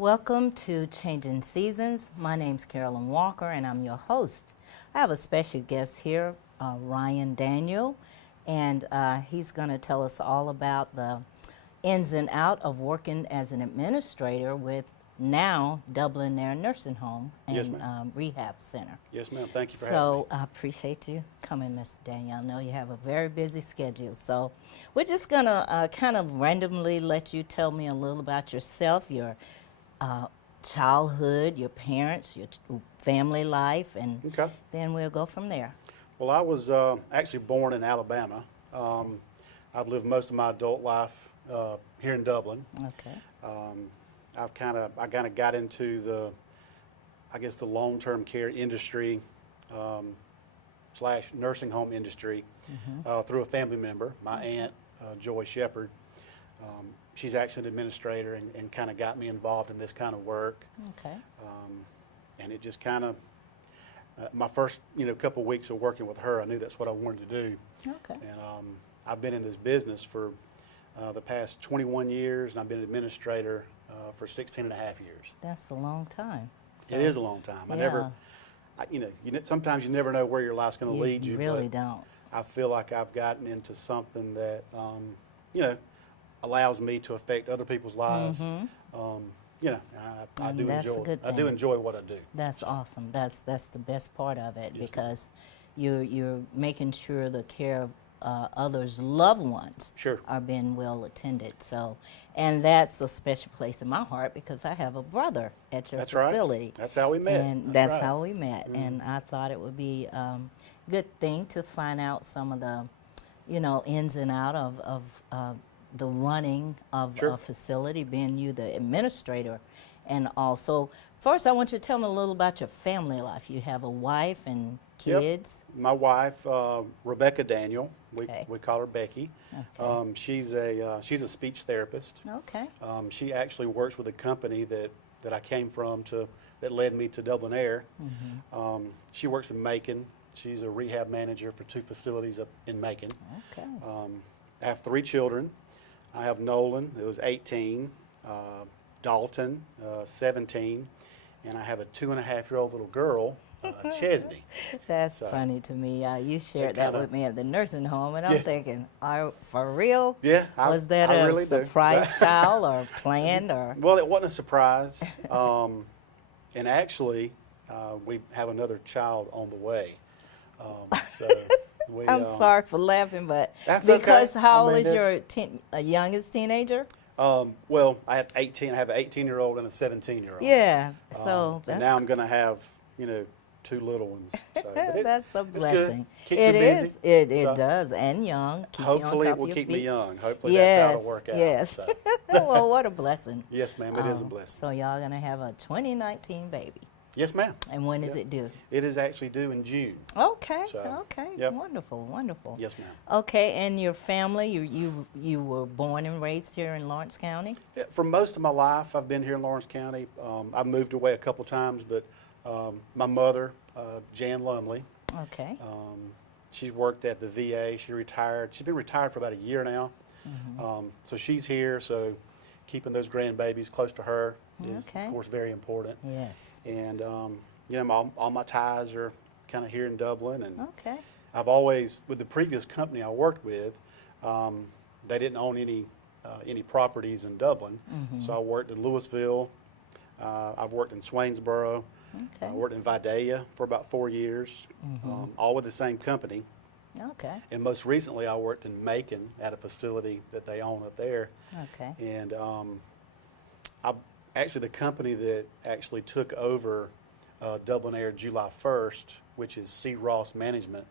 Welcome to Changing Seasons. My name's Carolyn Walker, and I'm your host. I have a special guest here, Ryan Daniel, and he's going to tell us all about the ins and out of working as an administrator with now Dublin Air Nursing Home and Yes, ma'am. Rehab Center. Yes, ma'am. Thank you for So having me. I appreciate you coming, Miss Danielle. I know you have a very busy schedule. So we're just going to kind of randomly let you tell me a little about yourself, your childhood, your parents, your family life, and Okay. then we'll go from there. Well, I was actually born in Alabama. I've lived most of my adult life here in Dublin. Okay. I kind of got into the long-term care industry / nursing home industry through a family member, my aunt Joy Shepherd. She's actually an administrator and kind of got me involved in this kind of work. Okay. And it just kind of, my first couple weeks of working with her, I knew that's what I wanted to do. Okay. And I've been in this business for the past 21 years, and I've been an administrator for 16 and a half years. That's a long time. So, It is a long time. Sometimes you never know where your life's going to lead you. You really but don't. I feel like I've gotten into something that, allows me to affect other people's lives. I And do that's a enjoy. good I do thing. enjoy what I do. That's awesome. That's the best part of it, Yes, because you're making sure the care of others' loved ones Sure. are being well attended. So, and that's a special place in my heart because I have a brother at your That's right. facility. That's how we met. And that's right. how we met. And I thought it would be a good thing to find out some of the, ins and out of the running of Sure. a facility, being you the administrator. And also, first I want you to tell me a little about your family life. You have a wife and Yep. kids. My wife, Rebecca Daniel, Okay. we call her Becky. Okay. She's a speech therapist. Okay. She actually works with a company that I came from that led me to Dublin Air. She works in Macon. She's a rehab manager for 2 facilities up in Macon. Okay. I have 3 children. I have Nolan, who is 18, Dalton, 17, and I have a 2.5-year-old little girl, Chesney. That's So, funny to me. You shared that kinda- with me at the nursing home, and I'm Yeah. thinking, for real? Yeah, Was that I a really do. surprise child or planned or? Well, it wasn't a surprise, and actually, we have another child on the way. So we, I'm sorry for laughing, but That's okay. because how I old mean, is your youngest teenager? Well, I have 18. I have an 18-year-old and a 17-year-old. Yeah, so and that's now I'm going to have 2 little ones. So, but that's a it's good. blessing. Keeps It you is. busy. It So, does, and young. Keep you on Hopefully, top it will of your keep me feet. young. Hopefully, Yes, that's how it'll work out. yes. So, Well, what a blessing. yes, ma'am. It is a blessing. So y'all gonna have a 2019 baby, Yes, ma'am. and when is Yep. it due? It is actually due in June. Okay. So, Okay. yep. Wonderful. Wonderful. Yes, ma'am. Okay, and your family, you were born and raised here in Lawrence County? Yeah, for most of my life, I've been here in Lawrence County. I've moved away a couple times, but my mother, Jan Lumley, Okay. she's worked at the VA. She retired. She's been retired for about a year now. So she's here. So keeping those grandbabies close to her is, Okay. of course, very important. Yes. And all my ties are kind of here in Dublin. And Okay. I've always, with the previous company I worked with, they didn't own any properties in Dublin. So I worked in Louisville. I've worked in Swainsboro. I Okay. worked in Vidalia for about 4 years, all with the same company. Okay. And most recently, I worked in Macon at a facility that they own up there. Okay. And actually, the company that actually took over Dublin Air July 1st, which is C. Ross Management,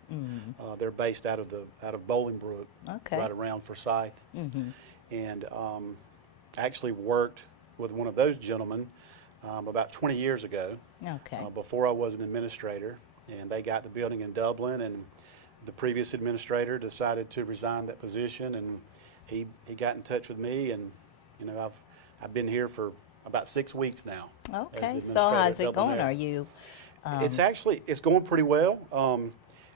they're based out of Bolingbrook, Okay. right around Forsyth. And actually worked with one of those gentlemen about 20 years ago. Okay. Before I was an administrator, and they got the building in Dublin, and the previous administrator decided to resign that position, and he got in touch with me, and I've been here for about 6 weeks now. Okay. as So administrator how's at it Dublin going? Air. Are you? It's going pretty well.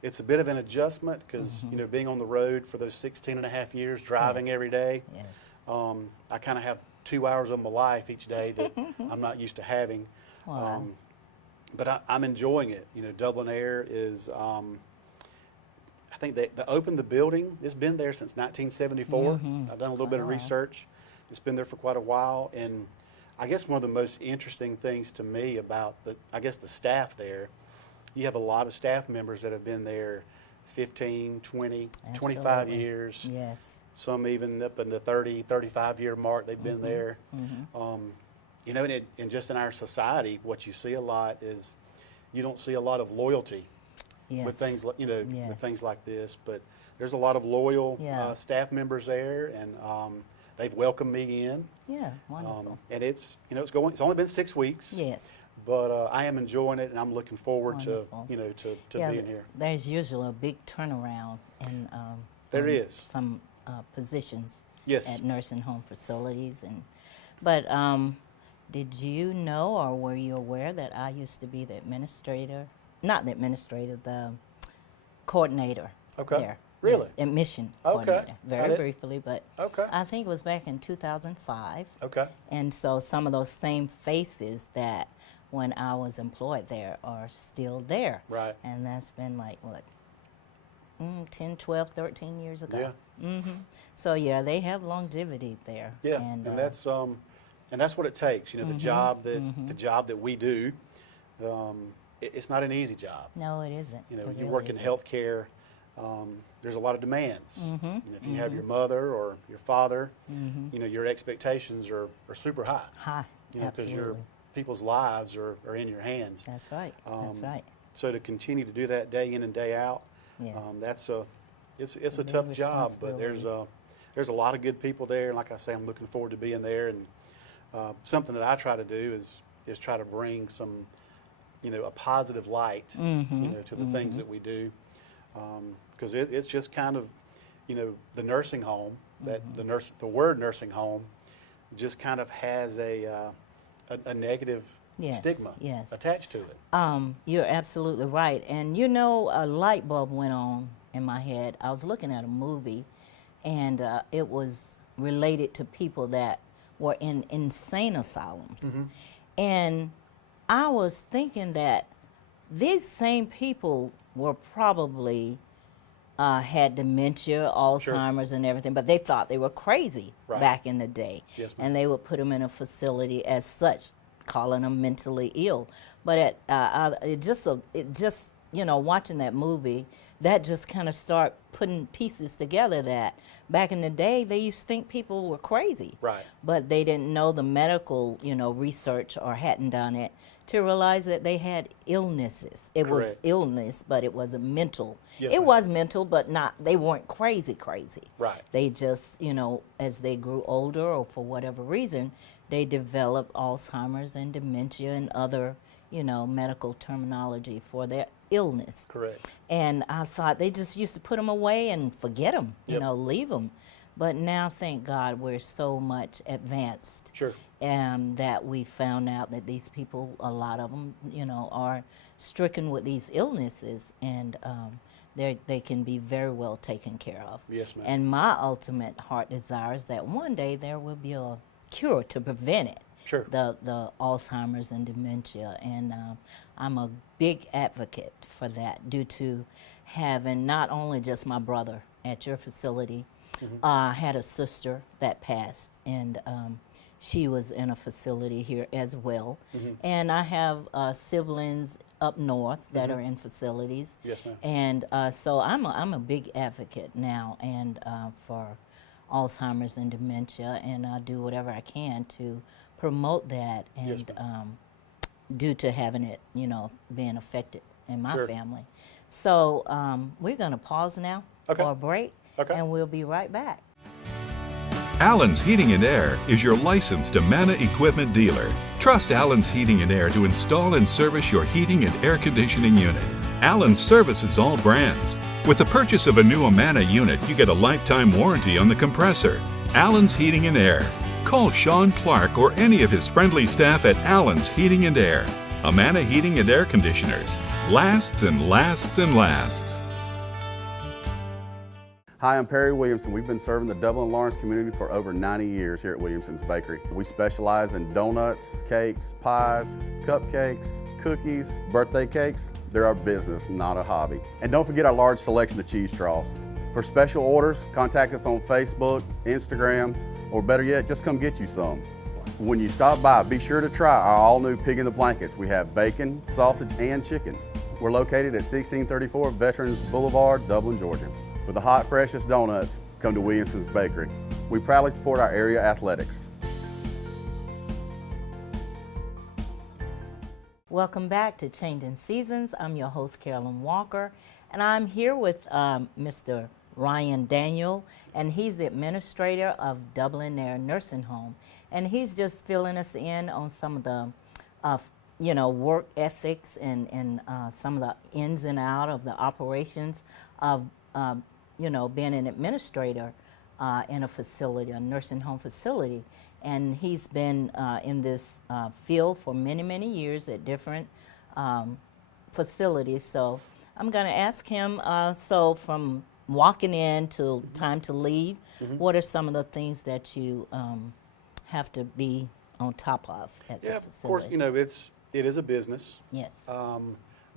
It's a bit of an adjustment because being on the road for those 16 and a half years, driving Yes. every day, Yes. I kind of have 2 hours of my life each day that I'm not used to having. Wow. But I'm enjoying it. You know, Dublin Air is, I think they opened the building. It's been there since 1974. I've done a little bit of research. It's been there for quite a while. And I guess one of the most interesting things to me about the staff there, you have a lot of staff members that have been there 15, 20, 25 Absolutely. years. Yes. Some even up in the 30, 35-year mark they've been there. You know, and just in our society, what you see a lot is you don't see a lot of loyalty Yes. with things like, you know, with Yes. things like this. But there's a lot of loyal Yeah. staff members there, and they've welcomed me in. Yeah, wonderful. And it's, you know, it's only been 6 weeks. Yes. But I am enjoying it, and I'm looking forward Wonderful. to, you know, to Yeah, being here. there's usually a big turnaround in There is. some positions Yes. at nursing home facilities. But did you know, or were you aware that I used to be the administrator, not the administrator, the coordinator Okay. there? Really? Yes, admission Okay. coordinator, I very didn't- briefly, but Okay. I think it was back in 2005. Okay. And so some of those same faces that when I was employed there are still there. Right. And that's been like, what, 10, 12, 13 years ago. Yeah. So, yeah, they have longevity there. Yeah, and that's what it takes. You know, the job that we do, it's not an easy job. No, it isn't. You know, It you really work in isn't. healthcare. There's a lot of demands. You know, if you have your mother or your father, you know, your expectations are super high. Hi, You know, because absolutely. people's lives are in your hands. That's right. That's right. So to continue to do that day in and day out, Yeah. it's a big tough job. But there's responsibility. a lot of good people there. And like I say, I'm looking forward to being there. And something that I try to do is try to bring some, you know, a positive light, you know, to the things that we do. Because it's just kind of, you know, the nursing home, that the word nursing home just kind of has a negative Yes, stigma yes. attached to it. You're absolutely right. And you know, a light bulb went on in my head. I was looking at a movie, and it was related to people that were in insane asylums. And I was thinking that these same people were probably had dementia, Alzheimer's, and everything, but they thought they were crazy Right. back in the day. Yes, ma'am. And they would put them in a facility as such, calling them mentally ill. But it just you know, watching that movie, that just kind of start putting pieces together that back in the day they used to think people were crazy. Right. But they didn't know the medical, you know, research or hadn't done it to realize that they had illnesses. It was Correct. illness, but it wasn't mental. Yes, It ma'am. was mental, but they weren't crazy. Right. They just, you know, as they grew older or for whatever reason, they developed Alzheimer's and dementia and other, you know, medical terminology for their illness. Correct. And I thought they just used to put them away and forget them, you Yep. know, leave them. But now, thank God, we're so much advanced. Sure. That we found out that these people, a lot of them, you know, are stricken with these illnesses, and they can be very well taken care of. Yes, ma'am. And my ultimate heart desire is that one day there will be a cure to prevent it. Sure. The Alzheimer's and dementia, and I'm a big advocate for that due to having not only just my brother at your facility. I had a sister that passed, and she was in a facility here as well. And I have siblings up north that are in facilities. Yes, ma'am. And so I'm a big advocate now, and for Alzheimer's and dementia, and I do whatever I can to promote that, and Yes, due to having it, you know, being affected in my Sure. family. So we're going to pause now Okay. for a break, Okay. and we'll be right back. Allen's Heating and Air is your licensed Amana equipment dealer. Trust Allen's Heating and Air to install and service your heating and air conditioning unit. Allen services all brands. With the purchase of a new Amana unit, you get a lifetime warranty on the compressor. Allen's Heating and Air. Call Sean Clark or any of his friendly staff at Allen's Heating and Air. Amana Heating and Air Conditioners. Lasts and lasts and lasts. Hi, I'm Perry Williamson. We've been serving the Dublin Lawrence community for over 90 years here at Williamson's Bakery. We specialize in donuts, cakes, pies, cupcakes, cookies, birthday cakes. They're our business, not a hobby. And don't forget our large selection of cheese straws. For special orders, contact us on Facebook, Instagram, or better yet, just come get you some. When you stop by, be sure to try our all-new Pig in the Blankets. We have bacon, sausage, and chicken. We're located at 1634 Veterans Boulevard, Dublin, Georgia. For the hot, freshest donuts, come to Williamson's Bakery. We proudly support our area athletics. Welcome back to Changing Seasons. I'm your host, Carolyn Walker, and I'm here with Mr. Ryan Daniel, and he's the administrator of Dublin Air Nursing Home. And he's just filling us in on some of the work ethics and some of the ins and out of the operations of being an administrator in a facility, a nursing home facility. And he's been in this field for many, many years at different facilities. So I'm going to ask him, so from walking in to time to leave, what are some of the things that you have to be on top of at the facility? Of course, it is a business. Yes.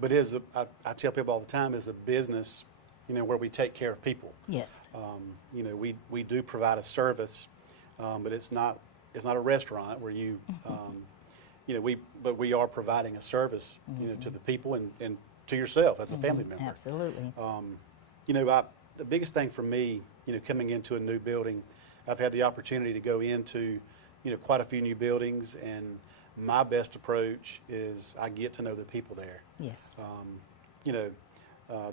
But I tell people all the time, it's a business, where we take care of people. Yes. We do provide a service, but it's not a restaurant where you, but we are providing a service, to the people and to yourself as a family member. Absolutely. The biggest thing for me, coming into a new building, I've had the opportunity to go into, quite a few new buildings, and my best approach is I get to know the people there. Yes.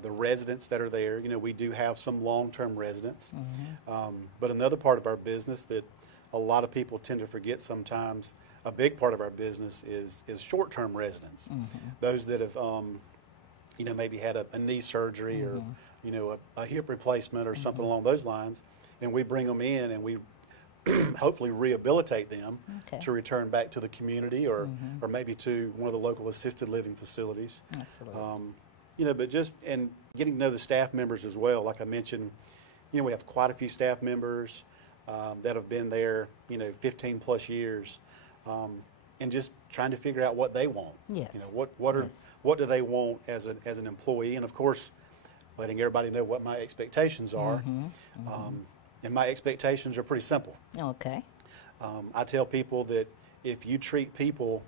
The residents that are there, we do have some long-term residents, but another part of our business that a lot of people tend to forget sometimes, a big part of our business is short-term residents. Those that have, maybe had a knee surgery or, a hip replacement or something along those lines, and we bring them in and we hopefully rehabilitate them to return back to the community or maybe to one of the local assisted living facilities. Absolutely. But just, and getting to know the staff members as well. Like I mentioned, we have quite a few staff members that have been there, 15 plus years, and just trying to figure out what they want. Yes. What do they want as an employee, and of course, letting everybody know what my expectations are. And my expectations are pretty simple. Okay. I tell people that if you treat people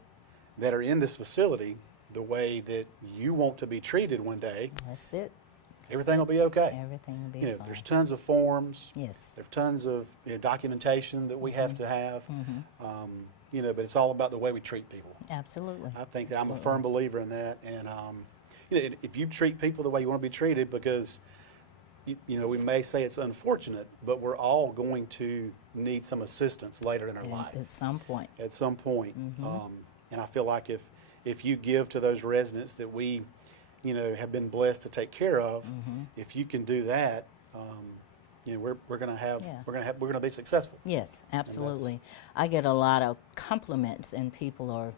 that are in this facility the way that you want to be treated one day, That's it. everything will be okay. Everything will be fine. There's tons of forms. Yes. There's tons of documentation that we have to have. But it's all about the way we treat people. Absolutely. I think that I'm a firm believer in that. And if you treat people the way you want to be treated, because we may say it's unfortunate, but we're all going to need some assistance later in our life. At some point. At some point. And I feel like if you give to those residents that we, have been blessed to take care of, if you can do that, we're going to be successful. Yes, absolutely. I get a lot of compliments, and people are,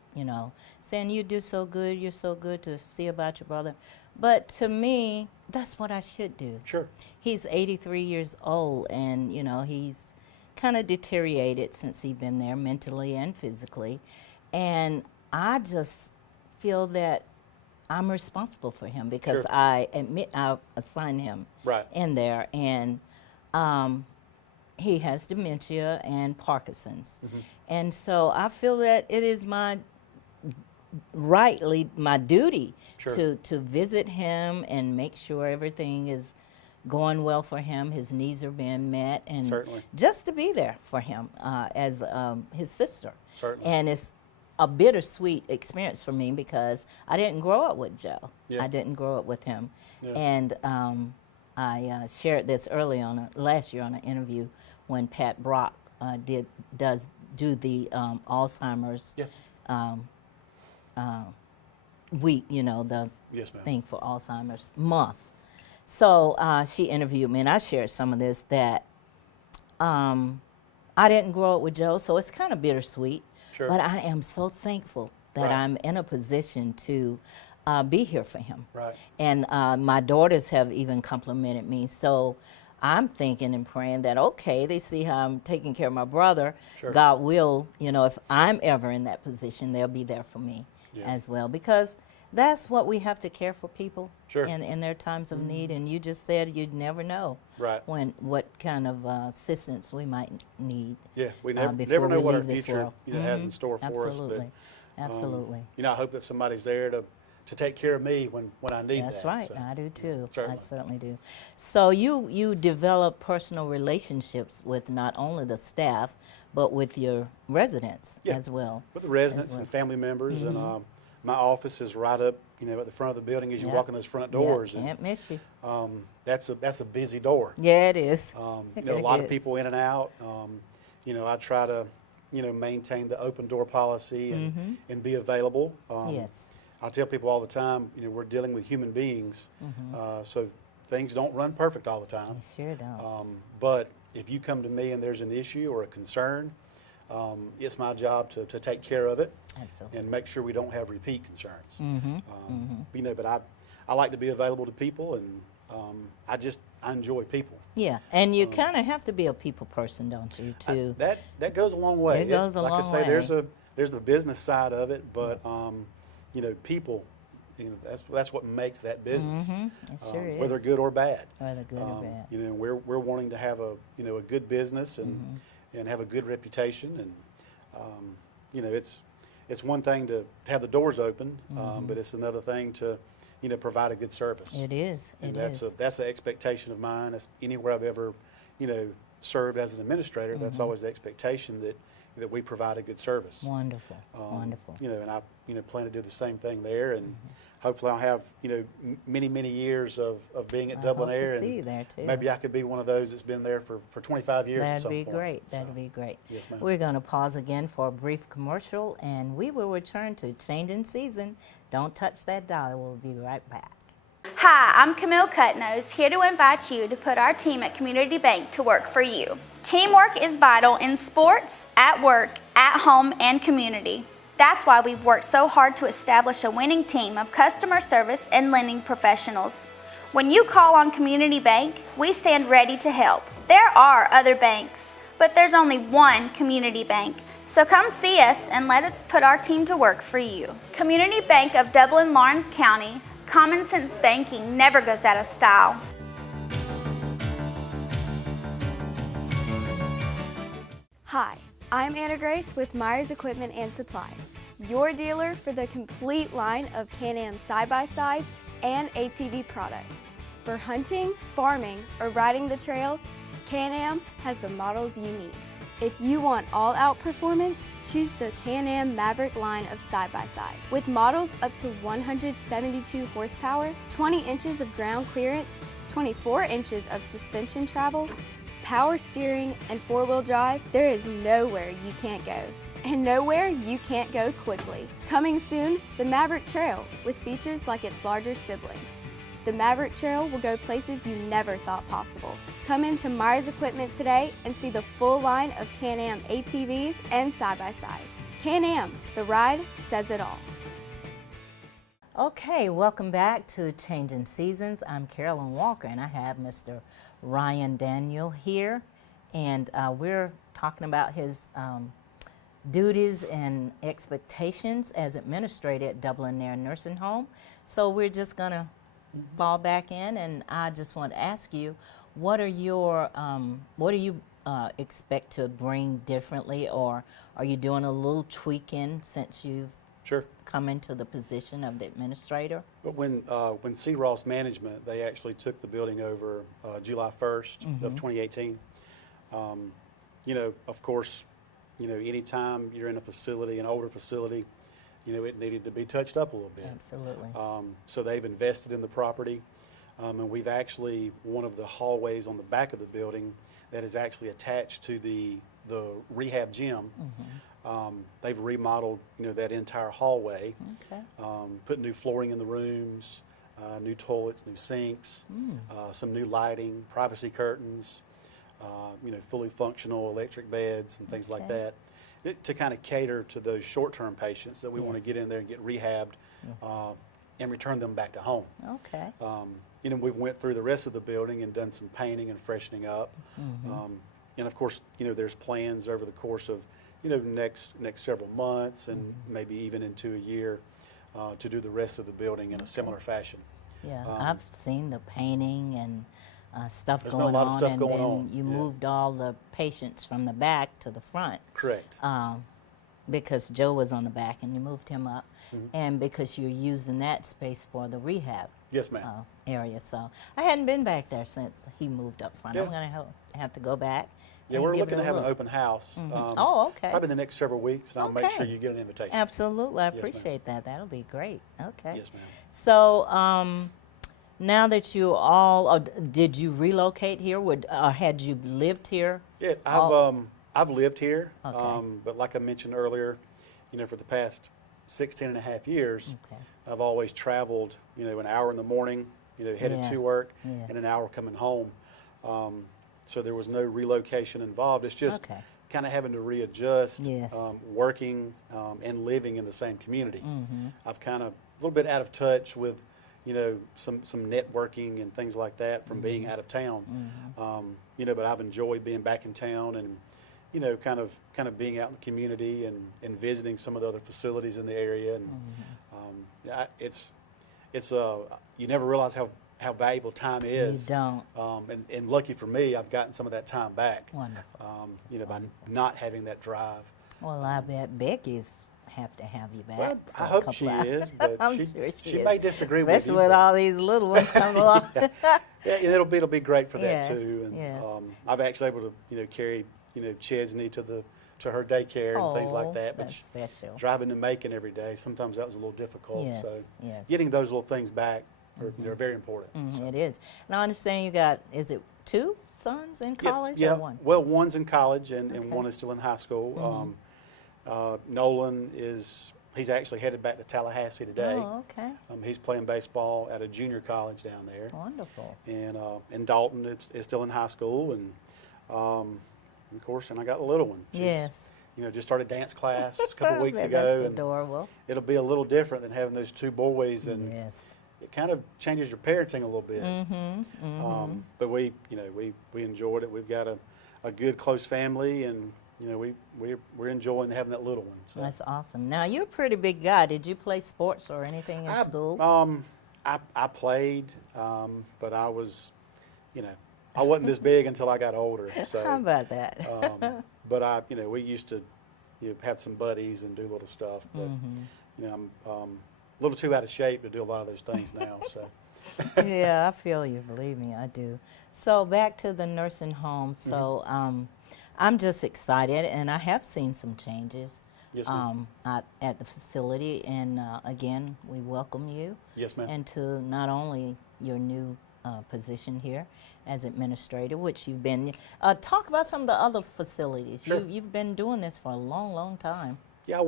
saying, you do so good, you're so good to see about your brother. But to me, that's what I should do. Sure. He's 83 years old, and, he's kind of deteriorated since he's been there mentally and physically. And I just feel that I'm responsible for him because I admit I assigned him in there. And he has dementia and Parkinson's. And so I feel that it is my duty to visit him and make sure everything is going well for him, his needs are being met, and just to be there for him as his sister. And it's a bittersweet experience for me because I didn't grow up with Joe. I didn't grow up with him. And I shared this last year on an interview when Pat Brock does the Alzheimer's week, the thing for Alzheimer's month. So she interviewed me, and I shared some of this that I didn't grow up with Joe, so it's kind of bittersweet. But I am so thankful that I'm in a position to be here for him. And my daughters have even complimented me. So I'm thinking and praying that, okay, they see how I'm taking care of my brother. Sure. God will, if I'm ever in that position, they'll be there for me Yeah. as well. Because that's what we have to care for people Sure. in their times of need. And you just said you'd never know Right. what kind of assistance we might need. Yeah, we before never know we what our leave this future world. has in store for Absolutely. us. But Absolutely. I hope that somebody's there to take care of me when I need That's that. right. So, I do too. certainly. I certainly do. So you develop personal relationships with not only the staff, but with your residents Yeah. as well. with the residents well. and family members, and my office is right up, at the front of the building as you Yeah. walk in those front doors. Yeah, can't miss you. And that's a busy door. Yeah, it is. A It lot of is. people in and out. I try to, maintain the open door policy and be available. Yes. I tell people all the time, we're dealing with human beings, so things don't run perfect all the time. They sure don't. But if you come to me and there's an issue or a concern, it's my job to take care of it Absolutely. and make sure we don't have repeat concerns. But I like to be available to people, and I enjoy people. Yeah, and you kind of have to be a people person, don't you, too? That goes a long way. It goes a like long I say, way. there's the business side of it, but people, that's what makes that business. It sure is. Whether good or bad. Whether good or bad. We're wanting to have a good business and have a good reputation, and it's one thing to have the doors open, but it's another thing to provide a good service. It is. And It is. that's an expectation of mine. That's anywhere I've ever served as an administrator. That's always the expectation that we provide a good service. Wonderful. Wonderful. And I plan to do the same thing there, and hopefully I'll have many years of being at I Dublin hope to Air, see you and there, too. maybe I could be one of those that's been there for 25 years. at That'd some be point. great. So, That'd be great. Yes, ma'am. We're going to pause again for a brief commercial, and we will return to Changing Season. Don't touch that dial. We'll be right back. Hi, I'm Camille Cutnose, here to invite you to put our team at Community Bank to work for you. Teamwork is vital in sports, at work, at home, and community. That's why we've worked so hard to establish a winning team of customer service and lending professionals. When you call on Community Bank, we stand ready to help. There are other banks, but there's only one Community Bank. So come see us and let us put our team to work for you. Community Bank of Dublin, Lawrence County. Common sense banking never goes out of style. Hi, I'm Anna Grace with Myers Equipment and Supply, your dealer for the complete line of Can-Am side-by-sides and ATV products. For hunting, farming, or riding the trails, Can-Am has the models you need. If you want all-out performance, choose the Can-Am Maverick line of side-by-sides. With models up to 172 horsepower, 20 inches of ground clearance, 24 inches of suspension travel, power steering, and four-wheel drive, there is nowhere you can't go. And nowhere you can't go quickly. Coming soon, the Maverick Trail, with features like its larger sibling. The Maverick Trail will go places you never thought possible. Come into Myers Equipment today and see the full line of Can-Am ATVs and side-by-sides. Can-Am, the ride says it all. Okay, welcome back to Changing Seasons. I'm Carolyn Walker, and I have Mr. Ryan Daniel here, and we're talking about his duties and expectations as administrator at Dublin Air Nursing Home. So we're just going to fall back in, and I just want to ask you, what do you expect to bring differently, or are you doing a little tweaking since you've Sure. come into the position of the administrator? But when C. Ross Management, they actually took the building over July 1st of 2018. Of course, anytime you're in a facility, an older facility, it needed to be touched up a little bit. Absolutely. So they've invested in the property, and we've actually, one of the hallways on the back of the building that is actually attached to the rehab gym. They've remodeled, that entire hallway, Okay. put new flooring in the rooms, new toilets, new sinks, some new lighting, privacy curtains, fully functional electric beds and things like Okay. that, to kind of cater to those short-term patients that we want to Yes. get in there and get rehabbed and return them back to home. Okay. you know, we've went through the rest of the building and done some painting and freshening up. And of course, you know, there's plans over the course of, you know, next several months and maybe even into a year to do the rest of the building in a similar fashion. Yeah, I've seen the painting and stuff There's been a going lot of on, stuff and going then on, you yeah. moved all the patients from the back to the front. Correct. Because Joe was on the back and you moved him up, and because you're using that space for the rehab Yes, ma'am. area. So I hadn't been back there since he moved up front. Yeah. I'm going to have to go back. Yeah, and we're give looking it to a have an look. open house. Oh, okay. Probably in the next several weeks, and I'll make sure Okay. you get an invitation. Absolutely, I Yes, ma'am. appreciate that. That'll be great. Okay. Yes, ma'am. So now that you all, did you relocate here? Had you lived here? Yeah, I've lived here, Okay. but like I mentioned earlier, you know, for the past 16 and a half years, Okay. I've always traveled, you know, an hour in the morning, you know, headed Yeah, to work, yeah. and an hour coming home. So there was no relocation involved. It's just Okay. kind of having to readjust, Yes. working and living in the same community. Mm-hmm. I've kind of a little bit out of touch with, you know, some networking and things like that from being Mm-hmm. out of town. You know, but I've enjoyed being back in town and, you know, kind of being out in the community and visiting some of the other facilities in the area. And it's you never realize how valuable time is. You don't. And lucky for me, I've gotten some of that time back. Wonderful. You know, by not having that drive. Well, I bet Becky's have to have you back. Well, for I a hope couple she hours. is, but I'm she, sure she is. may disagree with Especially you. with but- all these little ones coming along. Yeah, it'll be great for that Yes, too. And yes. I've actually able to, you know, carry, you know, Chesney to her daycare and things Oh, like that. that's But special. driving to Macon every day, sometimes that was a little difficult. Yes, So yes. getting those little things back are, you know, very important. It is. Now I understand you got, is it 2 sons in college yeah. or 1? Well, one's in college and Okay. one is still in high school. Nolan he's actually headed back to Tallahassee today. Oh, okay. He's playing baseball at a junior college down there. Wonderful. And Dalton is still in high school, and of course, and I got the little one. She's, Yes. you know, just started dance class a couple weeks That's ago, and adorable. it'll be a little different than having those 2 boys, and Yes. it kind of changes your parenting a little bit. Mm-hmm. But we enjoyed it. We've got a good close family, and you know, we're enjoying having that little one. So. That's awesome. Now you're a pretty big guy. Did you play sports or anything in school? I played, but I was, you know, I wasn't this big until I got older. So, How about that? but you know, we used to, you know, have some buddies and do little stuff. But you know, I'm a little too out of shape to do a lot of those things now. So, Yeah, I feel you. Believe me, I do. So back to the nursing home. So I'm just excited, and I have seen some changes yes, ma'am. at the facility. And again, we welcome you. Yes, ma'am. And to not only your new position here as administrator, which you've been. Talk about some of the other facilities. Sure. You've been doing this for a long, long time. Yeah,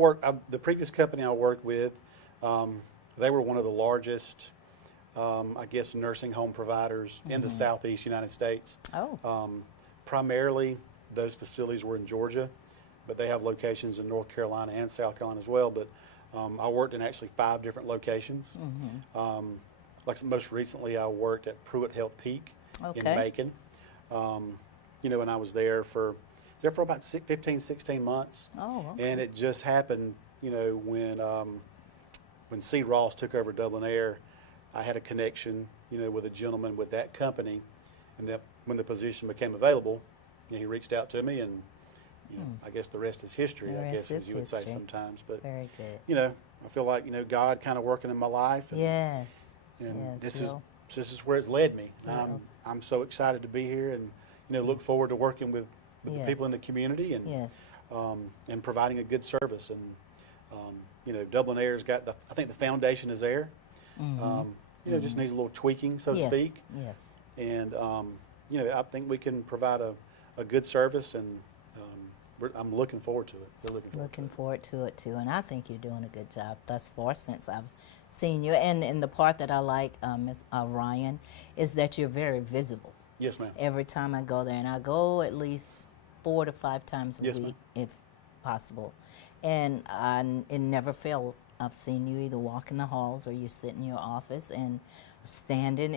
the previous company I worked with, they were one of the largest, I guess, nursing home providers in the Southeast United States. Oh. Primarily, those facilities were in Georgia, but they have locations in North Carolina and South Carolina as well. But I worked in actually 5 different locations. Like most recently, I worked at Pruitt Health Peak in Okay. Macon. You know, and I was there for about 15, 16 months. Oh, okay. And it just happened, you know, when C. Ross took over Dublin Air, I had a connection, you know, with a gentleman with that company, and that when the position became available, you know, he reached out to me, and you know, I guess the rest is history. The I rest guess, is as you would say history. sometimes. But Very good. you know, I feel like, you know, God kind of working in my life, and, Yes. and Yes. this is where it's led me. And Yeah. I'm so excited to be here, and you know, look forward to working with the people in the community, and Yes. and providing a good service. And you know, Dublin Air's got I think the foundation is there. You know, just needs a little tweaking, so to Yes. speak. Yes. And you know, I think we can provide a good service, and I'm looking forward to it. We're Looking forward to it too, and I think you're doing a good job thus far since I've seen you. And the part that I like, Ms. Ryan, is that you're very visible. Yes, ma'am. Every time I go there, and I go at least 4 to 5 times a Yes, week, if possible. And it never fails. I've seen you either walk in the halls or you sit in your office, and standing.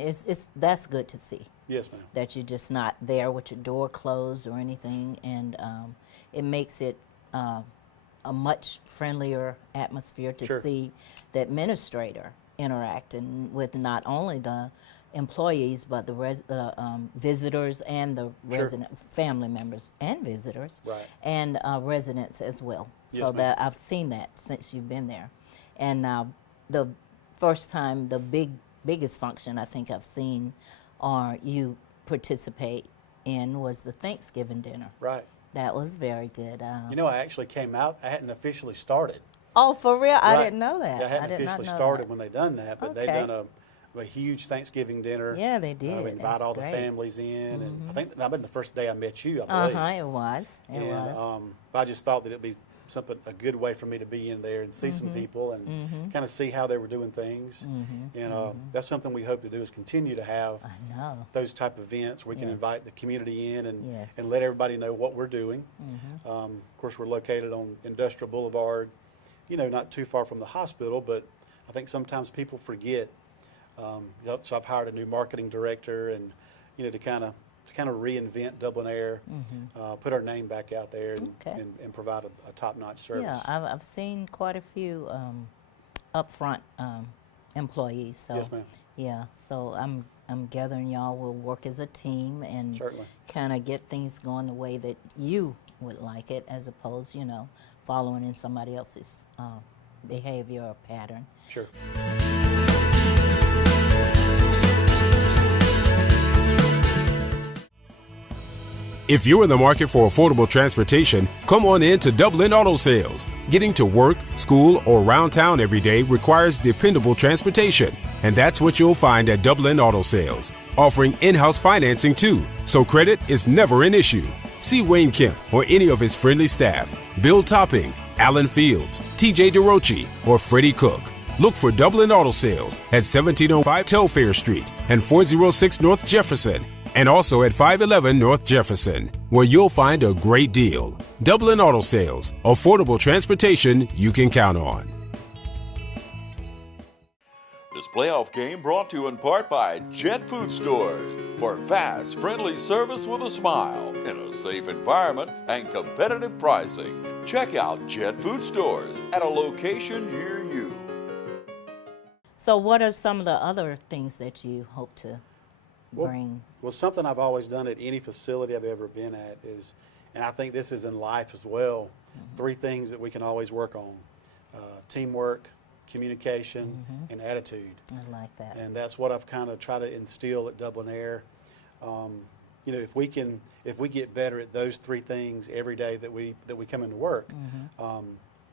That's good to see. Yes, ma'am. That you're just not there with your door closed or anything, and it makes it a much friendlier atmosphere to Sure. see the administrator interacting with not only the employees but the visitors and the Sure. resident family members and visitors, Right. and residents as well. Yes, So ma'am. that I've seen that since you've been there, and the first time, the biggest function I think I've seen or you participate in was the Thanksgiving dinner. Right. That was very good. You know, I actually came out. I hadn't officially started. Oh, for real? I Right. didn't know that. I hadn't did not officially know started that. when they done that, but they Okay. done a huge Thanksgiving dinner. Yeah, they did. We invite That's all the great. families in, and I think that been the first day I met you, I believe. It was. It And was. I just thought that it'd be a good way for me to be in there and see some people and kind of see how they were doing things. And that's something we hope to do, is continue to have I know. those type of events where we can Yes. invite the community in and, Yes. and let everybody know what we're doing. Of course, we're located on Industrial Boulevard, you know, not too far from the hospital, but I think sometimes people forget. So I've hired a new marketing director, and, you know, to kind of reinvent Dublin Air, put our name back out there, and, Okay. and provide a top-notch service. Yeah, I've seen quite a few upfront employees. So Yes, ma'am. yeah, so I'm gathering y'all will work as a team and Certainly. kind of get things going the way that you would like it, as opposed, you know, following in somebody else's behavior or pattern. Sure. If you're in the market for affordable transportation, come on in to Dublin Auto Sales. Getting to work, school, or around town every day requires dependable transportation, and that's what you'll find at Dublin Auto Sales, offering in-house financing too, so credit is never an issue. See Wayne Kemp or any of his friendly staff, Bill Topping, Alan Fields, TJ DeRochi, or Freddie Cook. Look for Dublin Auto Sales at 1705 Telfair Street and 406 North Jefferson, and also at 511 North Jefferson, where you'll find a great deal. Dublin Auto Sales, affordable transportation you can count on. This playoff game brought to you in part by Jet Food Stores. For fast, friendly service with a smile, in a safe environment, and competitive pricing. Check out Jet Food Stores at a location near you. So what are some of the other things that you hope to bring? Well, something I've always done at any facility I've ever been at is, and I think this is in life as well, 3 things that we can always work on: teamwork, communication, and attitude. I like that. And that's what I've kind of tried to instill at Dublin Air. You know, if we get better at those 3 things every day that we come into work,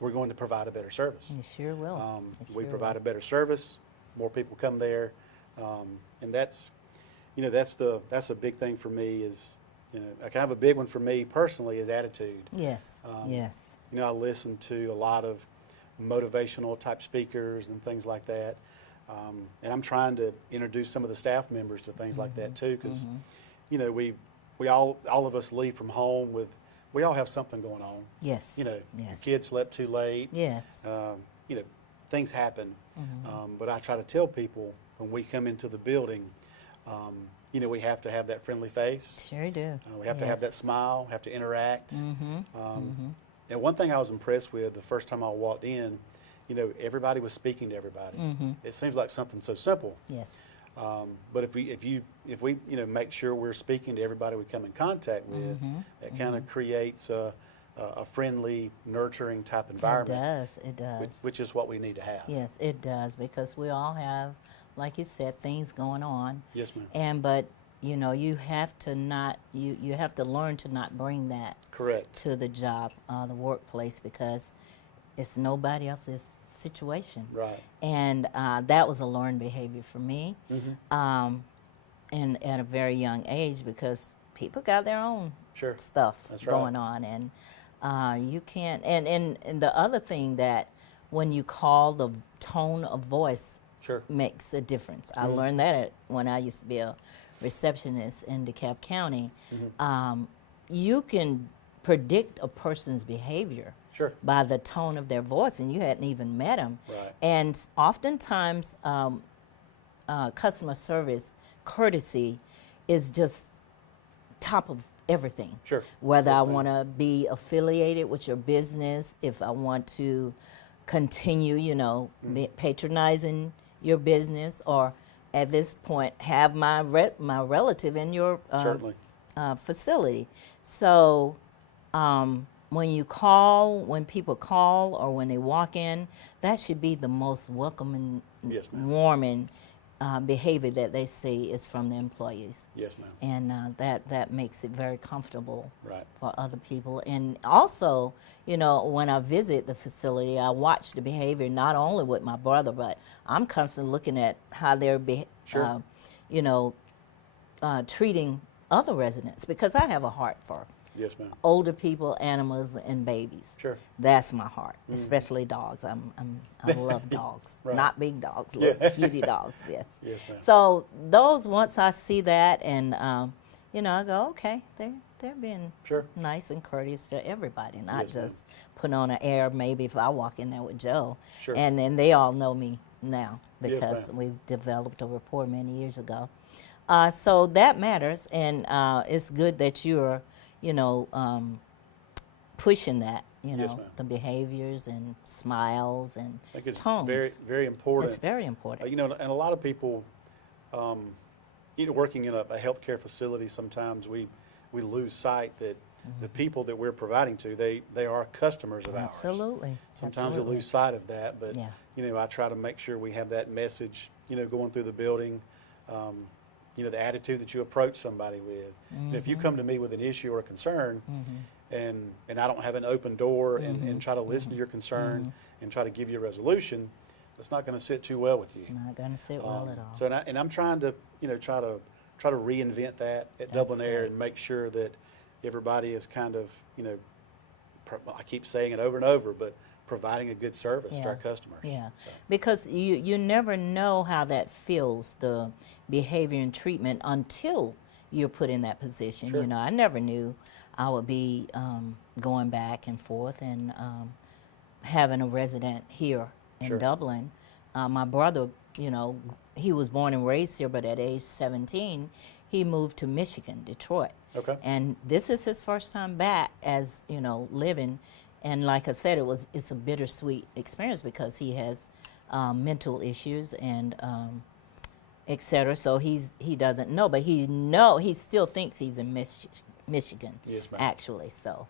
we're going to provide a better service. You sure will. You We sure provide will. a better service, more people come there, and that's, you know, that's a big thing for me. Is, you know, a kind of a big one for me personally is attitude. Yes. Yes. You know, I listen to a lot of motivational type speakers and things like that, and I'm trying to introduce some of the staff members to things like that too, because you know, we all of us leave from home with, we all have something going on. Yes. You know, your Yes. kids slept too late. Yes. You know, things happen. But I try to tell people when we come into the building, you know, we have to have that friendly face. Sure do. We have to have that Yes. smile, have to interact. And one thing I was impressed with the first time I walked in, you know, everybody was speaking to everybody. It seems like something so simple. Yes. But if we you know, make sure we're speaking to everybody we come in contact with, that kind of creates a friendly, nurturing type environment. It does. It does. Which is what we need to have. Yes, it does, because we all have, like you said, things going on. Yes, ma'am. But you know, you have to not you have to learn to not bring that Correct. to the job, the workplace, because it's nobody else's situation. Right. And that was a learned behavior for me, and at a very young age, because people got their own Sure. stuff That's right. going on, and you can't. And the other thing, that when you call, the tone of voice Sure. makes a difference. I learned that when I used to be a receptionist in DeKalb County. You can predict a person's behavior Sure. by the tone of their voice, and you hadn't even met them. Right. And oftentimes, customer service courtesy is just top of everything. Sure. Whether Yes, I ma'am. want to be affiliated with your business, if I want to continue, patronizing your business, or at this point have my relative in your Certainly. facility. So when people call or when they walk in, that should be the most welcoming, Yes, ma'am. warming behavior that they see is from the employees. Yes, ma'am. And that makes it very comfortable Right. for other people. And also, when I visit the facility, I watch the behavior not only with my brother, but I'm constantly looking at how they're, Sure. treating other residents, because I have a heart for Yes, ma'am. older people, animals, and babies. Sure. That's my heart, especially dogs. I love dogs, Right. not big dogs, little Yeah. cutie dogs. Yes. Yes, ma'am. So once I see that, and I go, okay, they're being Sure. nice and courteous to everybody, not Yes, ma'am. just put on an air. Maybe if I walk in there with Joe, Sure. and then they all know me now Yes, because ma'am. we've developed a rapport many years ago. So that matters, and it's good that you're, pushing that, Yes, ma'am. the behaviors and smiles and I think it's tones. very, very important. It's very important. And a lot of people, working in a healthcare facility, sometimes we lose sight that the people that we're providing to, they are customers of ours. Absolutely. Sometimes Absolutely. we lose sight of that, but Yeah. I try to make sure we have that message, going through the building. The attitude that you approach somebody with. And if you come to me with an issue or a concern, and I don't have an open door and try to listen to your concern and try to give you a resolution, that's not going to sit too well with you. Not going to sit well at all. So I'm trying to try to reinvent that at Dublin Air good. and make sure that everybody is kind of I keep saying it over and over, but providing a good service to our customers. Yeah, So, because you never know how that feels, the behavior and treatment, until you're put in that position. Sure. I never knew I would be going back and forth and having a resident here in Sure. Dublin. My brother, he was born and raised here, but at age 17, he moved to Michigan, Detroit. Okay. And this is his first time back as, living. And like I said, it's a bittersweet experience because he has mental issues and et cetera. So he doesn't know, but he still thinks he's in Michigan. Yes, ma'am. Actually. So,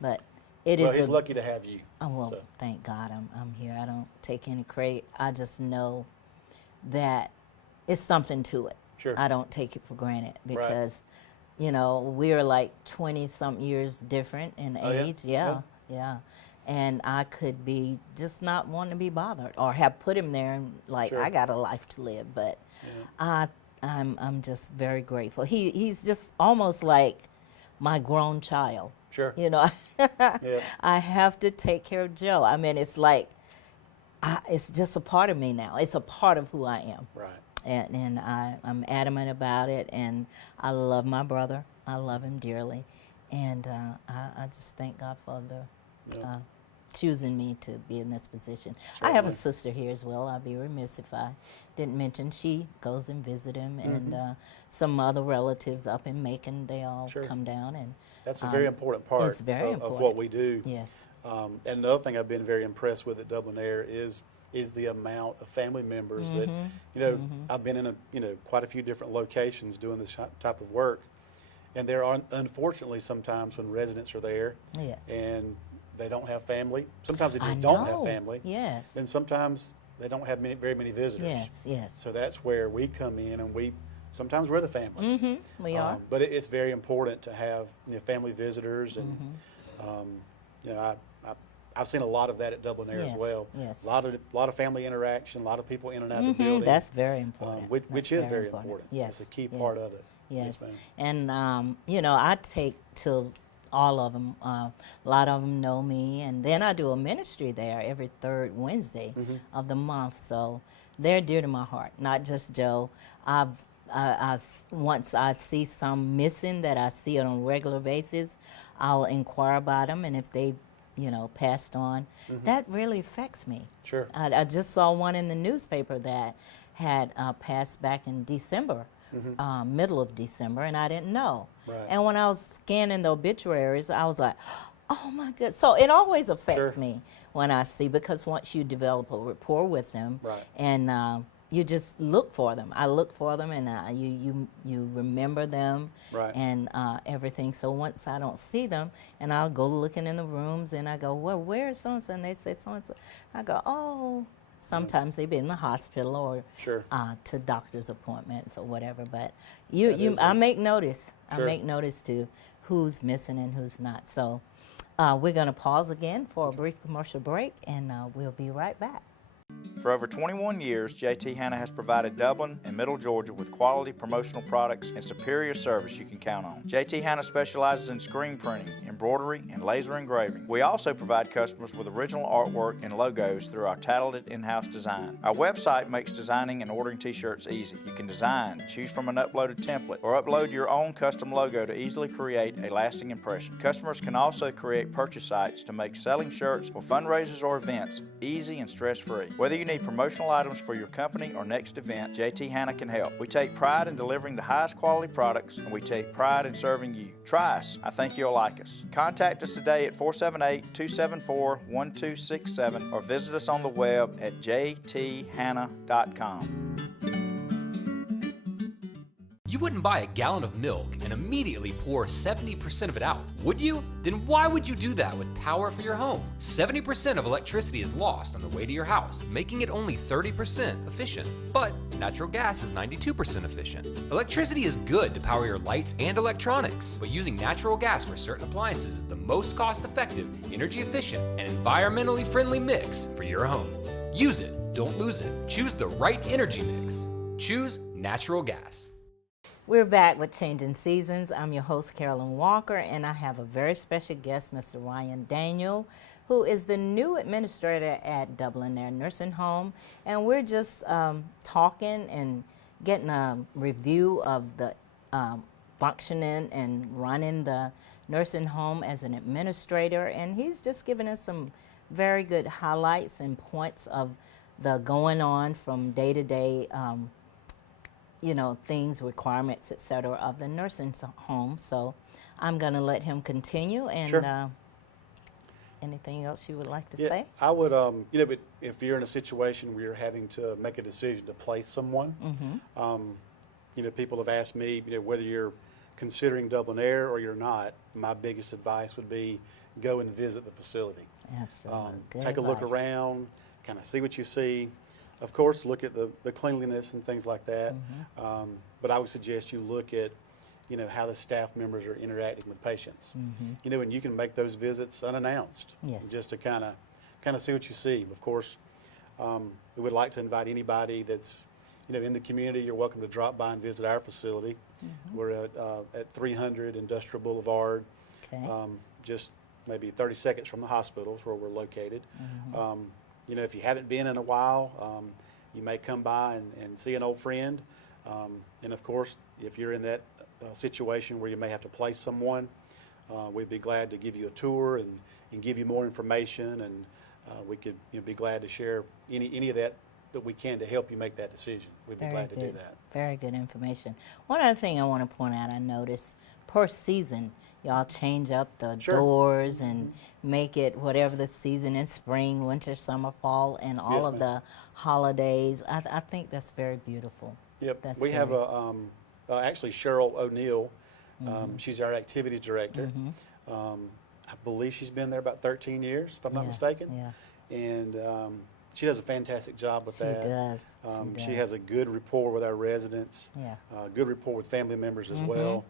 but it well, is. he's lucky to have you. Oh, well, so. thank God I'm here. I don't take any credit. I just know that it's something to it. Sure. I don't take it for granted Right. because, we're like 20-something years different in Oh, yeah? age. Yeah. And I could be just not wanting to be bothered or have put him there and like, Sure. I got a life to live. But I'm just very grateful. He's just almost like my grown child. Sure. Yeah. I have to take care of Joe. I mean, it's like, it's just a part of me now. It's a part of who I am. Right. And I'm adamant about it, and I love my brother. I love him dearly. And I just thank God for Yeah. choosing me to be in this position. I have a sister here as well. I'd be remiss if I didn't mention she goes and visit him, and some other relatives up in Macon, they all Sure. come down. And That's a very important part it's very of what important. we do. yes. And another thing I've been very impressed with at Dublin Air is the amount of family members that, I've been in quite a few different locations doing this type of work. And there are, unfortunately, sometimes when residents are there Yes. and they don't have family. Sometimes they I just don't have know. family. Yes. And sometimes they don't have very many visitors. Yes. So that's where we come in, and sometimes we're the family. We are. But it's very important to have family visitors, and I've seen a lot of that at Dublin Air as Yes, well. yes. A lot of family interaction, a lot of people in and out of the building. That's very important. which That's is very important. Yes. It's a key part yes, of it. Yes. ma'am. And, I take to all of them. A lot of them know me. And then I do a ministry there every third Wednesday of the month. So they're dear to my heart, not just Joe. Once I see some missing that I see on a regular basis, I'll inquire about them. And if they you know, passed on, that really affects me. Sure. I just saw one in the newspaper that had passed back in December, middle of December, and I didn't know. Right. And when I was scanning the obituaries, I was like, oh my God. So it always affects Sure. me when I see, because once you develop a rapport with them, Right. and you just look for them. I look for them, and you remember them, Right. and everything. So once I don't see them, and I'll go looking in the rooms, and I go, well, where is so-and-so? And they say so-and-so. I go, oh. Sometimes they've been in the hospital or Sure. to doctor's appointments or whatever. But That I is make notice. Sure. I make notice to who's missing and who's not. So we're going to pause again for a brief commercial break, and we'll be right back. For over 21 years, JT Hanna has provided Dublin and Middle Georgia with quality promotional products and superior service you can count on. JT Hanna specializes in screen printing, embroidery, and laser engraving. We also provide customers with original artwork and logos through our talented in-house design. Our website makes designing and ordering t-shirts easy. You can design, choose from an uploaded template, or upload your own custom logo to easily create a lasting impression. Customers can also create purchase sites to make selling shirts for fundraisers or events easy and stress-free. Whether you need promotional items for your company or next event, JT Hanna can help. We take pride in delivering the highest quality products, and we take pride in serving you. Try us. I think you'll like us. Contact us today at 478-274-1267 or visit us on the web at jthanna.com. You wouldn't buy a gallon of milk and immediately pour 70% of it out, would you? Then why would you do that with power for your home? 70% of electricity is lost on the way to your house, making it only 30% efficient. But natural gas is 92% efficient. Electricity is good to power your lights and electronics, but using natural gas for certain appliances is the most cost-effective, energy-efficient, and environmentally friendly mix for your home. Use it, don't lose it. Choose the right energy mix. Choose natural gas. We're back with Changing Seasons. I'm your host, Carolyn Walker, and I have a very special guest, Mr. Ryan Daniel, who is the new administrator at Dublin Air Nursing Home. And we're just talking and getting a review of the functioning and running the nursing home as an administrator. And he's just giving us some very good highlights and points of the going on from day to day you know, things, requirements, et cetera, of the nursing home. So I'm going to let him continue. And Sure. Anything else you would like to Yeah, say? I would, you know, but if you're in a situation where you're having to make a decision to place someone, you know, people have asked me, you know, whether you're considering Dublin Air or you're not, my biggest advice would be go and visit the facility. Absolutely. Good Take a look advice. around, kind of see what you see. Of course, look at the cleanliness and things like that. But I would suggest you look at, you know, how the staff members are interacting with patients. You know, and you can make those visits unannounced. Yes. Just to kind of see what you see. Of course, we would like to invite anybody that's, you know, in the community. You're welcome to drop by and visit our facility. We're at 300 Industrial Boulevard. Okay. Just maybe 30 seconds from the hospitals where we're located. You know, if you haven't been in a while, you may come by and see an old friend. And of course, if you're in that situation where you may have to place someone, we'd be glad to give you a tour and give you more information. And we could, you know, be glad to share any of that we can to help you make that decision. We'd be glad to do that. Very good information. One other thing I want to point out, I noticed per season, y'all change up the Sure. doors and make it whatever the season is, spring, winter, summer, fall, and all Yes, of ma'am. the holidays. I think that's very beautiful. Yep. That's We have very- actually Cheryl O'Neill. She's our activities director. I believe she's been there about 13 years, if I'm not Yeah, mistaken. yeah. And she does a fantastic job with She that. does. She has a good rapport with our residents. Yeah. Good rapport with family members as well.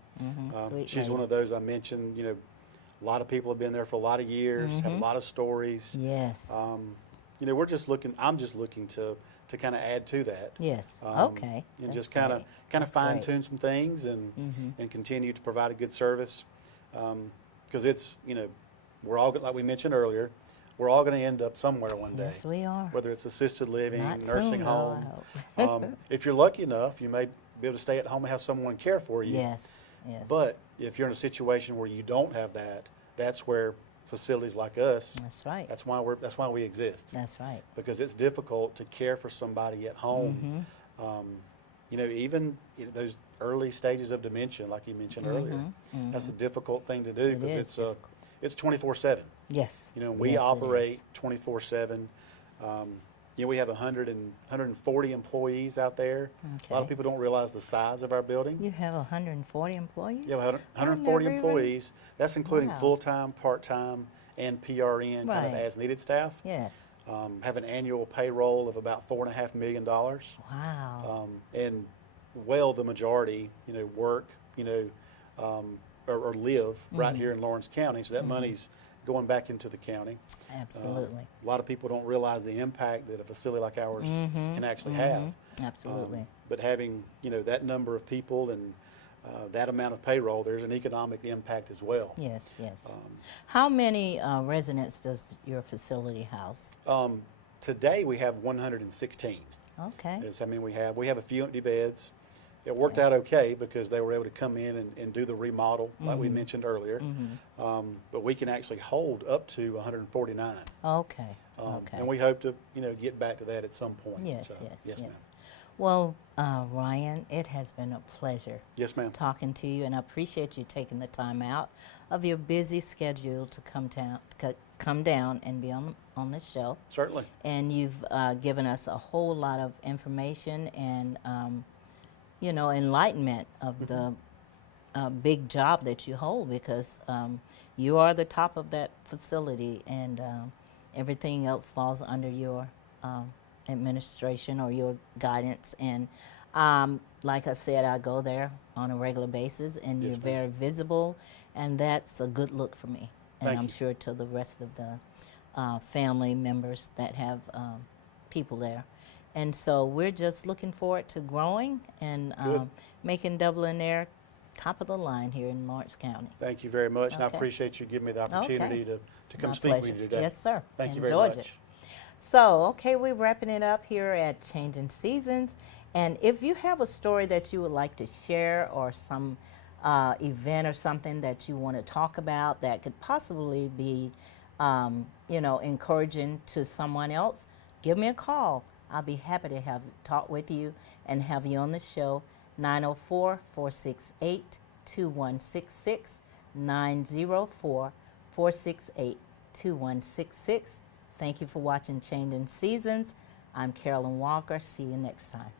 Sweet She's lady. one of those I mentioned. You know, a lot of people have been there for a lot of years, have a lot of stories. Yes. You know, we're just looking. I'm just looking to kind of add to that. Yes. Um, Okay. And That's just kind of great. fine That's great. tune some things and continue to provide a good service. Because it's, you know, we're all, like we mentioned earlier, we're all going to end up somewhere one day. Yes, we are. Whether it's assisted living, Not nursing soon, though, I home. hope. If you're lucky enough, you may be able to stay at home and have someone care for you. Yes. Yes. But if you're in a situation where you don't have that, that's where facilities like us. That's right. That's why we exist. That's right. Because it's difficult to care for somebody at home. You know, even those early stages of dementia, like you mentioned earlier, that's a difficult thing to do It because is it's 24/7. Yes. You know, we Yes, it operate is. 24/7. You know, we have 140 employees out there. A lot of Okay. people don't realize the size of our building. You have 140 employees? Yeah, 140 never even- employees. That's including Wow. full-time, part-time, and PRN kind of Right. as-needed staff. Yes. Have an annual payroll of about $4.5 million. Wow. And the majority, you know, work, you know, or live right here in Lawrence County. So that money's going back into the county. Absolutely. A lot of people don't realize the impact that a facility like ours can actually have. Absolutely. But having, you know, that number of people and that amount of payroll, there's an economic impact as well. Yes, yes. How many residents does your facility house? Today we have 116. Okay. Is how many we have. We have a few empty beds. It worked out okay because they were able to come in and do the remodel like we mentioned earlier. But we can actually hold up to 149. Okay. Okay. And we hope to, you know, get back to that at some point. Yes, So, yes, yes, yes. ma'am. Well, Ryan, it has been a pleasure Yes, ma'am. talking to you, and I appreciate you taking the time out of your busy schedule to come down and be on the show. Certainly. And you've given us a whole lot of information and you know, enlightenment of the big job that you hold, because you are the top of that facility, and everything else falls under your administration or your guidance. And like I said, I go there on a regular basis, and Yes, you're ma'am. very visible, and that's a good look for me. And Thank I'm you. sure to the rest of the family members that have people there. And so we're just looking forward to growing and Good. making Dublin Air top of the line here in Lawrence County. Thank you very much, and I Okay. appreciate you giving me the opportunity to come My speak pleasure. with you today. Yes, sir. Thank you Enjoyed very much. it. So, okay, we're wrapping it up here at Changing Seasons. And if you have a story that you would like to share, or some event or something that you want to talk about that could possibly be, you know, encouraging to someone else, give me a call. I'll be happy to talk with you and have you on the show. 904-468-2166, 904-468-2166. Thank you for watching Changing Seasons. I'm Carolyn Walker. See you next time.